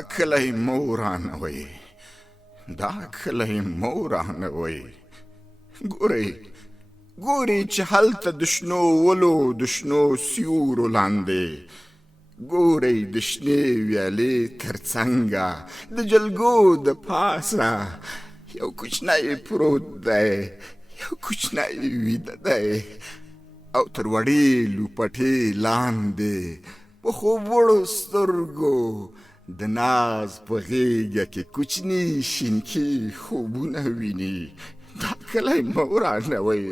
دا کلی مو رانوئ دا کلی مو رانوئ ګورئ چې هلته د شنو ولو د شنو سیورو لاندې ګورئ د شنې ویالې تر څنګه د جلګو د پاسه یو کوچنی پروت دی یو کوچنی ویده دی او تر وړې لوپټې لاندې په خوب وړو سترګو د ناز په غېږه کې کوچني شینکي خوبونه ویني دا کلی مو رانوئ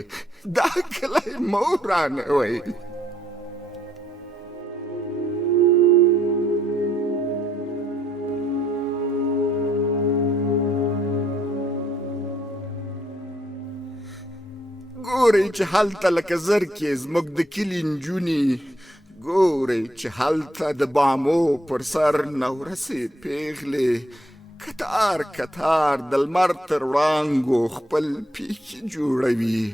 دا کلی مو رانوئ ګورئ چې هلته لکه زرکې زموږ د کلي نجونې ګورئ چې هلته د بامو پر سر نورسې پیغلې کتار کتار د لمر تر وړانګو خپل پیکې جوړوي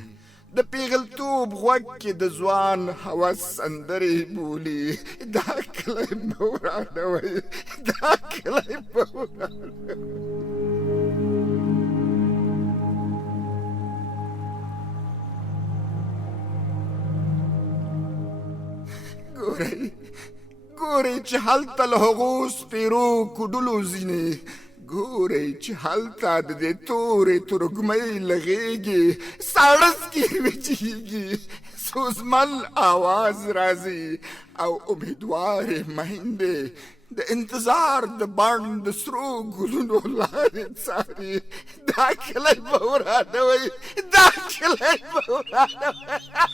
د پیغلتوب غوږ کې د ځوان هوس سندرې بولي دا کلی مو رانوئ دا کلی مو رانوئ ګورئ چې هلته له هغو سپېرو کوډلو ځینې ګورئ چې هلته د دې تورې ترږمۍ له غېږې ساړه سکې وچېږي سوزمل آواز راځي او امیدوارې میندې د انتظار د بڼ د سرو ګلونو لارې څاري دا کلی مو رانوئ دا کلی مو رانوئ